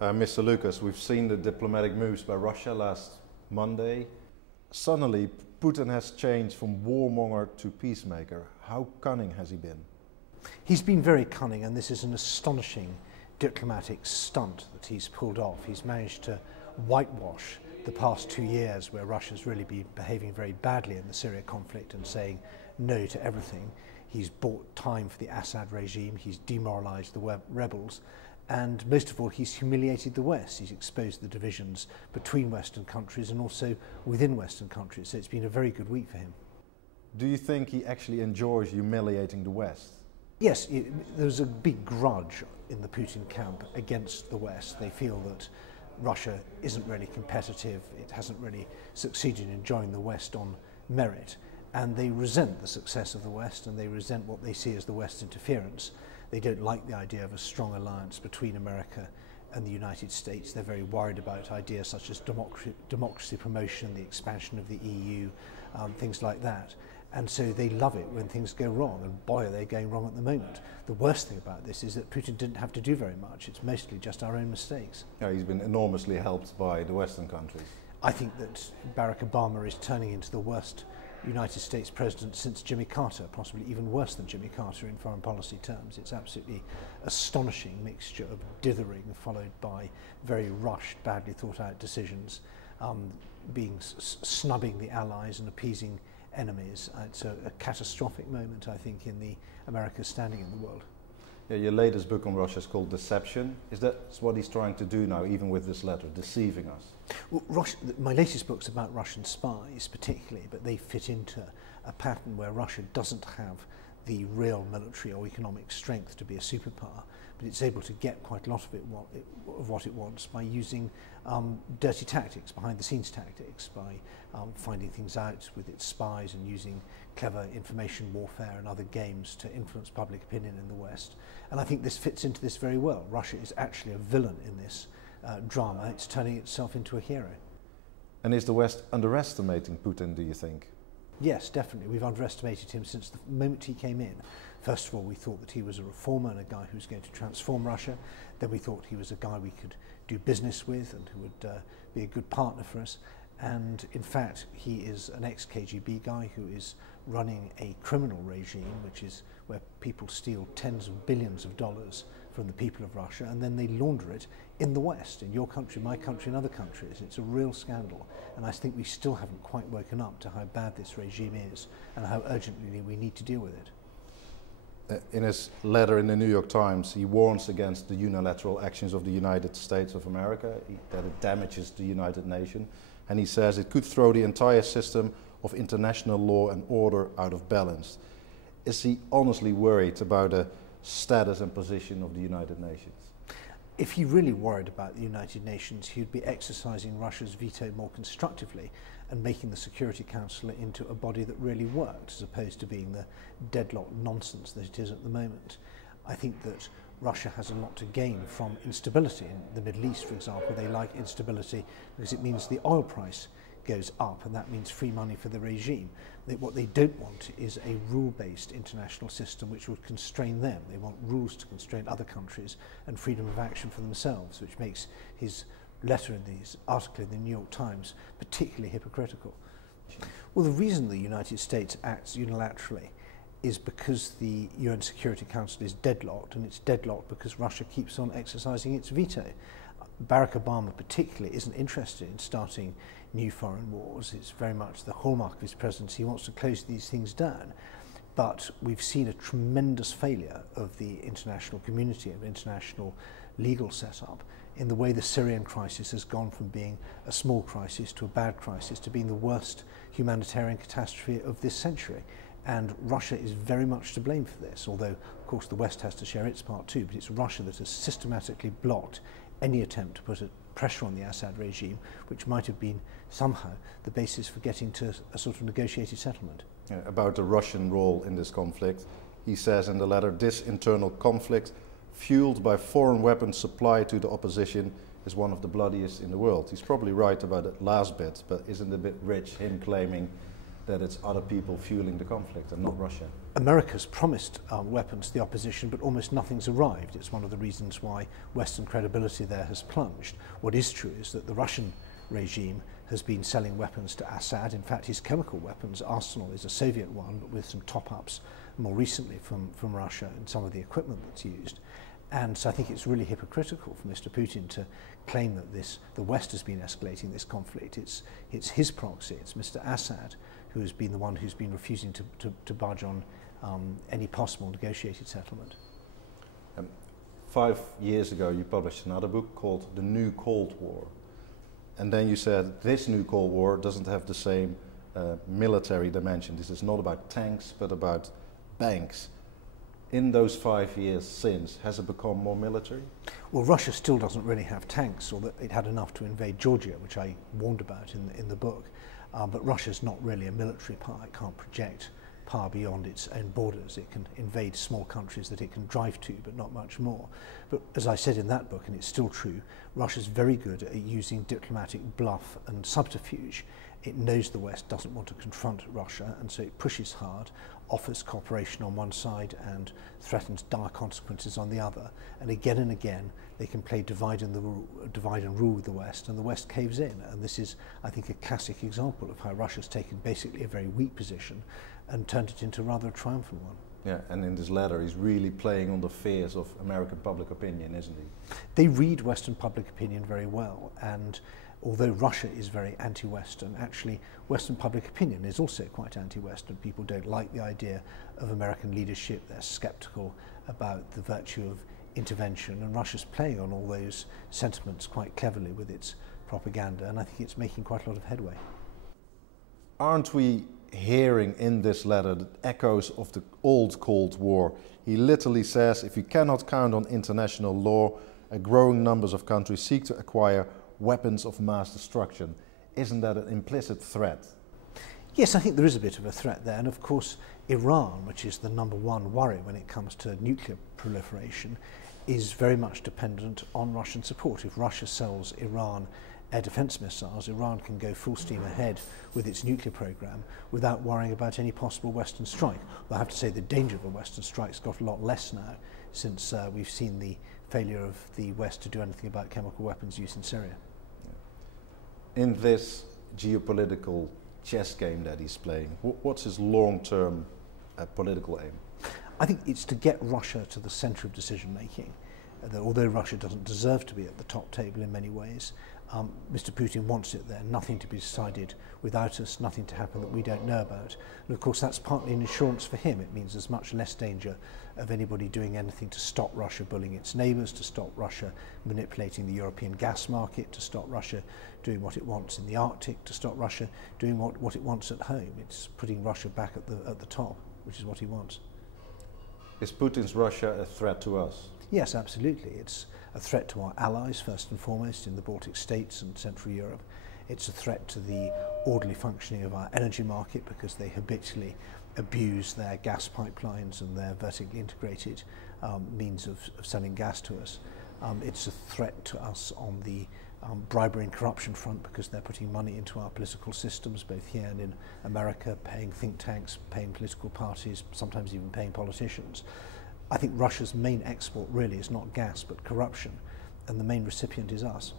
Mr. Lucas, we've seen the diplomatic moves by Russia last Monday. Suddenly, Putin has changed from warmonger to peacemaker. How cunning has he been? He's been very cunning, and this is an astonishing diplomatic stunt that he's pulled off. He's managed to whitewash the past 2 years where Russia's really been behaving very badly in the Syria conflict and saying no to everything. He's bought time for the Assad regime, he's demoralized the rebels, and most of all he's humiliated the West. He's exposed the divisions between Western countries and also within Western countries, so it's been a very good week for him. Do you think he actually enjoys humiliating the West? Yes, there's a big grudge in the Putin camp against the West. They feel that Russia isn't really competitive, it hasn't really succeeded in joining the West on merit, and they resent the success of the West and they resent what they see as the West's interference. They don't like the idea of a strong alliance between America and the United States. They're very worried about ideas such as democracy promotion, the expansion of the EU, things like that. And so they love it when things go wrong, and boy are they going wrong at the moment. The worst thing about this is that Putin didn't have to do very much. It's mostly just our own mistakes. Yeah, he's been enormously helped by the Western countries. I think that Barack Obama is turning into the worst United States president since Jimmy Carter, possibly even worse than Jimmy Carter in foreign policy terms. It's absolutely astonishing mixture of dithering followed by very rushed, badly thought out decisions, snubbing the allies and appeasing enemies. It's a catastrophic moment, I think, in the America's standing in the world. Yeah, your latest book on Russia is called Deception. Is that what he's trying to do now, even with this letter, deceiving us? Well, my latest book's about Russian spies particularly, but they fit into a pattern where Russia doesn't have the real military or economic strength to be a superpower, but it's able to get quite a lot of what it wants by using dirty tactics, behind-the-scenes tactics, by finding things out with its spies and using clever information warfare and other games to influence public opinion in the West. And I think this fits into this very well. Russia is actually a villain in this drama. It's turning itself into a hero. And is the West underestimating Putin, do you think? Yes, definitely. We've underestimated him since the moment he came in. First of all, we thought that he was a reformer and a guy who was going to transform Russia. Then we thought he was a guy we could do business with and who would be a good partner for us. And in fact, he is an ex-KGB guy who is running a criminal regime, which is where people steal tens of billions of dollars from the people of Russia, and then they launder it in the West, in your country, my country, and other countries. It's a real scandal, and I think we still haven't quite woken up to how bad this regime is and how urgently we need to deal with it. In his letter in the New York Times, he warns against the unilateral actions of the United States of America, that it damages the United Nations, and he says it could throw the entire system of international law and order out of balance. Is he honestly worried about the status and position of the United Nations? If he really worried about the United Nations, he'd be exercising Russia's veto more constructively and making the Security Council into a body that really worked, as opposed to being the deadlocked nonsense that it is at the moment. I think that Russia has a lot to gain from instability. In the Middle East, for example, they like instability because it means the oil price goes up, and that means free money for the regime. What they don't want is a rule-based international system which would constrain them. They want rules to constrain other countries and freedom of action for themselves, which makes his letter in his article in the New York Times particularly hypocritical. Well, the reason the United States acts unilaterally is because the UN Security Council is deadlocked, and it's deadlocked because Russia keeps on exercising its veto. Barack Obama particularly isn't interested in starting new foreign wars. It's very much the hallmark of his presidency. He wants to close these things down. But we've seen a tremendous failure of the international community, of international legal setup, in the way the Syrian crisis has gone from being a small crisis to a bad crisis to being the worst humanitarian catastrophe of this century. And Russia is very much to blame for this, although, of course, the West has to share its part too, but it's Russia that has systematically blocked any attempt to put pressure on the Assad regime, which might have been somehow the basis for getting to a sort of negotiated settlement. Yeah, about the Russian role in this conflict, he says in the letter, this internal conflict, fueled by foreign weapons supplied to the opposition, is one of the bloodiest in the world. He's probably right about that last bit, but isn't it a bit rich, him claiming that it's other people fueling the conflict and not Russia? America's promised weapons to the opposition, but almost nothing's arrived. It's one of the reasons why Western credibility there has plunged. What is true is that the Russian regime has been selling weapons to Assad. In fact, his chemical weapons arsenal is a Soviet one, but with some top-ups more recently from Russia and some of the equipment that's used. And so I think it's really hypocritical for Mr. Putin to claim that the West has been escalating this conflict. It's his proxy, it's Mr. Assad, who has been the one who's been refusing to budge on any possible negotiated settlement. 5 years ago you published another book called The New Cold War. And then you said this new Cold War doesn't have the same military dimension. This is not about tanks, but about banks. In those 5 years since, has it become more military? Well, Russia still doesn't really have tanks, or that it had enough to invade Georgia, which I warned about in the book. But Russia's not really a military power. It can't project power beyond its own borders. It can invade small countries that it can drive to, but not much more. But as I said in that book, and it's still true, Russia's very good at using diplomatic bluff and subterfuge. It knows the West doesn't want to confront Russia, and so it pushes hard, offers cooperation on one side and threatens dire consequences on the other. And again, they can play divide and rule with the West, and the West caves in. And this is, I think, a classic example of how Russia's taken basically a very weak position and turned it into rather a triumphant one. Yeah, and in this letter he's really playing on the fears of American public opinion, isn't he? They read Western public opinion very well, and although Russia is very anti-Western, actually Western public opinion is also quite anti-Western. People don't like the idea of American leadership. They're skeptical about the virtue of intervention, and Russia's playing on all those sentiments quite cleverly with its propaganda, and I think it's making quite a lot of headway. Aren't we hearing in this letter the echoes of the old Cold War? He literally says, if you cannot count on international law, a growing numbers of countries seek to acquire weapons of mass destruction. Isn't that an implicit threat? Yes, I think there is a bit of a threat there, and of course Iran, which is the #1 worry when it comes to nuclear proliferation, is very much dependent on Russian support. If Russia sells Iran air defense missiles, Iran can go full steam ahead with its nuclear program without worrying about any possible Western strike. Well, I have to say the danger of a Western strike's got a lot less now since we've seen the failure of the West to do anything about chemical weapons use in Syria. In this geopolitical chess game that he's playing, what's his long-term political aim? I think it's to get Russia to the centre of decision making. Although Russia doesn't deserve to be at the top table in many ways, Mr. Putin wants it there, nothing to be decided without us, nothing to happen that we don't know about. And of course that's partly an assurance for him. It means there's much less danger of anybody doing anything to stop Russia bullying its neighbours, to stop Russia manipulating the European gas market, to stop Russia doing what it wants in the Arctic, to stop Russia doing what it wants at home. It's putting Russia back at the top, which is what he wants. Is Putin's Russia a threat to us? Yes, absolutely. It's a threat to our allies, first and foremost, in the Baltic states and Central Europe. It's a threat to the orderly functioning of our energy market because they habitually abuse their gas pipelines and their vertically integrated means of selling gas to us. It's a threat to us on the bribery and corruption front because they're putting money into our political systems, both here and in America, paying think tanks, paying political parties, sometimes even paying politicians. I think Russia's main export really is not gas but corruption, and the main recipient is us.